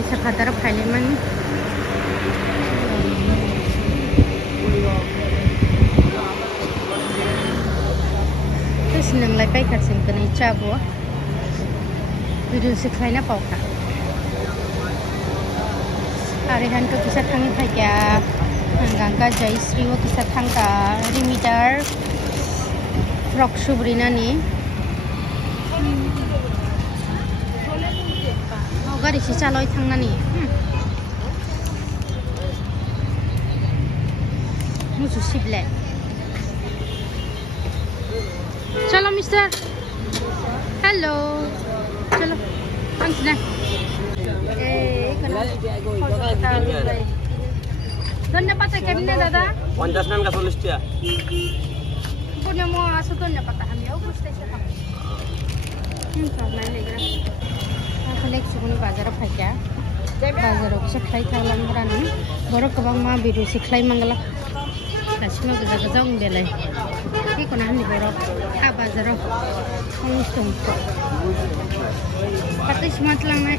bisa kadar paileman terus nang lai pai khat sing kanai cha bo video sikhai na pau kha are han to kisa thangi phai kya gangga jai sri o kisa thangka rimitar rock subrina ni gari si chaloi thangnani musu sible chalo mister hello chalo ansna ধন্যবাদ কেমনে দাদা 50 টাকা 40 টাকা পুনে মো আসো ধন্যবাদ আমিও বুঝতেছি সব নাই নেগরা আসলে সুগুনি বাজারে ফাইকা বাজারাव सिख्लाय थांलांग्रानो बर' गोबां मा बिदु सिख्लाय मंगला गासिबो गोजा गोजा उंदेलाय बेखौनो होननि बर' आ बाजाराव संसं फाथो सिमात लांनाय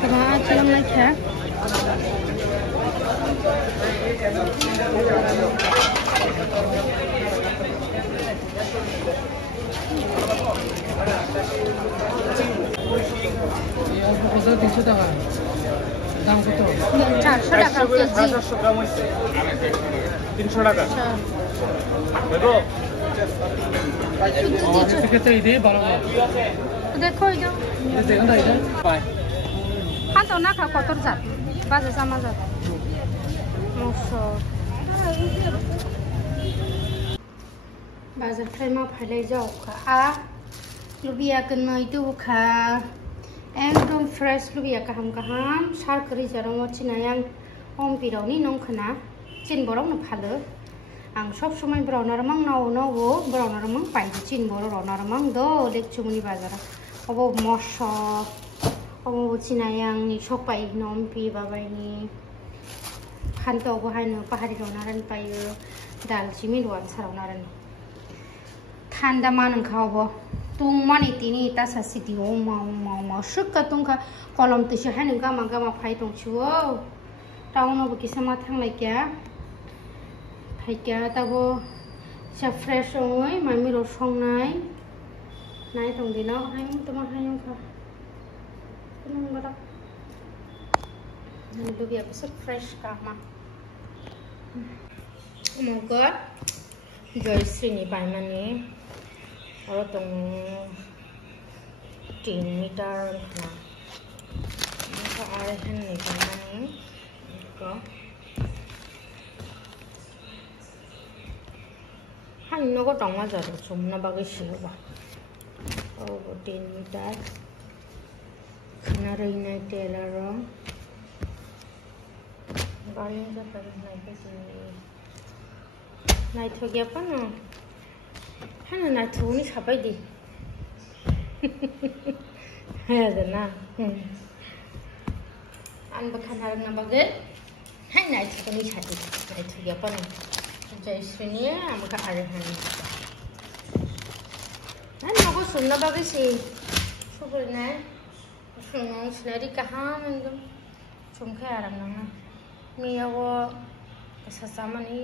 गोबां खालामनाय था Bisa 300 টাকা দাম কত 400 টাকা কেজি 400 গ্রাম হইছে 300 টাকা দেখো কত ইদে ভালো দেখো ইদো দেখো না ইদে পাই হান তো না খা কত জাত বাজে জামা জাত মশো বাজার ফ্রাই মা ফাইলাই যাও খা लुबिया कन्नई तो खा एकदम fresh लुबिया kaham sar kari jarong wachinayang om pironi nongkhana chin borong no phalo ang sob somay browner mang nawo browner mang pai chin boro ronar mang do lekchumuni bazara obo mosho obo wachinayang ni sopai nom pi babai ni khanto obo haino pahari ronaran payo dal chimi ruan saronaran thanda manang khawo tung mani tini ta sasiti o ma shukka tungka kolom tu sha hanin gama phai tong chuo taun ob kisama thanglai kya phai kya tabo sa fresh oi mami ro songnai nai tong dino haim tuma haim kha kunung badak nai do bia bisa fresh ka ma moga joy srini pai mani और तुम 3 metre ना तो आरे हैं निकालना है तो हाँ इन लोगों टंगा जाता है चुम्ना बाकी शिवा और वो 3 मीटर खाना रही नहीं टेलर गाड़ी में सब नहीं कैसे नहीं तो क्या पना 하나 나 돈이 잡아야 돼. 해야 되나? 안 bakhan harang na bagay. Hay na 돈이 잡아야 돼. 나 저기 아빠는 진짜 있으니 아무가 알아하는. 난 먹어 손나 bagay시. 소불네. 손나 슬래리 까하면 좀 가야랑 나나. 미야고 kasasamani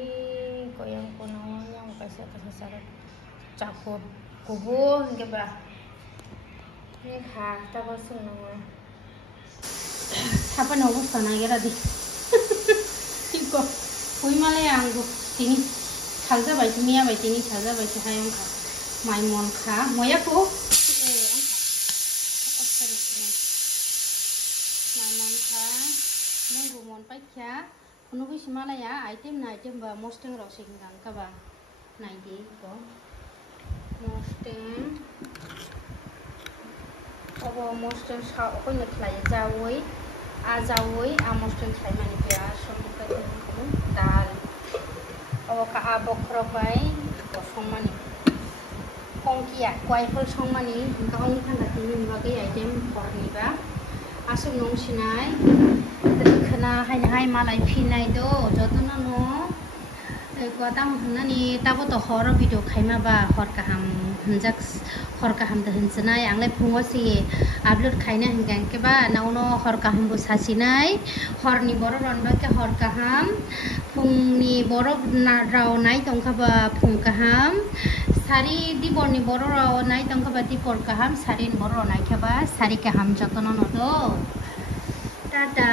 koyang kono yang kasasara. Campur kubur hingga bah ini kha tabos nunggu siapa nunggu sana kira di iko kui malah yang gu ini salja baik mia baik ini salja baik hayang kha maimon kha moya ko maimon kha nunggu mon pai kya nunggu si malah ya item na item bah mosteng rosing kan kaba naidi ko mosteng अब मस्टन साउको नखलाय जावै आजावै आ मस्टन Thai माने बिया समका खम दाल अब का बख्रबाय संमानि कंकिया क्वाइफोर संमानि गावनि थांगा तिनि बागै आइटेम परनिबा आसु नंसिनाय खोना हाय मालाय फिनाय दो जतन न Kodam hanani tabo to horo video khaima ba hor kaham hanjak hor kaham da hansanai anglai phungo si upload khaina hangan ke ba nauno hor kaham bo sasinai hor ni boro ronba ke hor kaham phung ni boro na rao nai tongkha ba phung kaham sari di bor ni boro rao nai tongkha ba di por kaham sari ni boro nai ke ba sari kaham jotono no do tada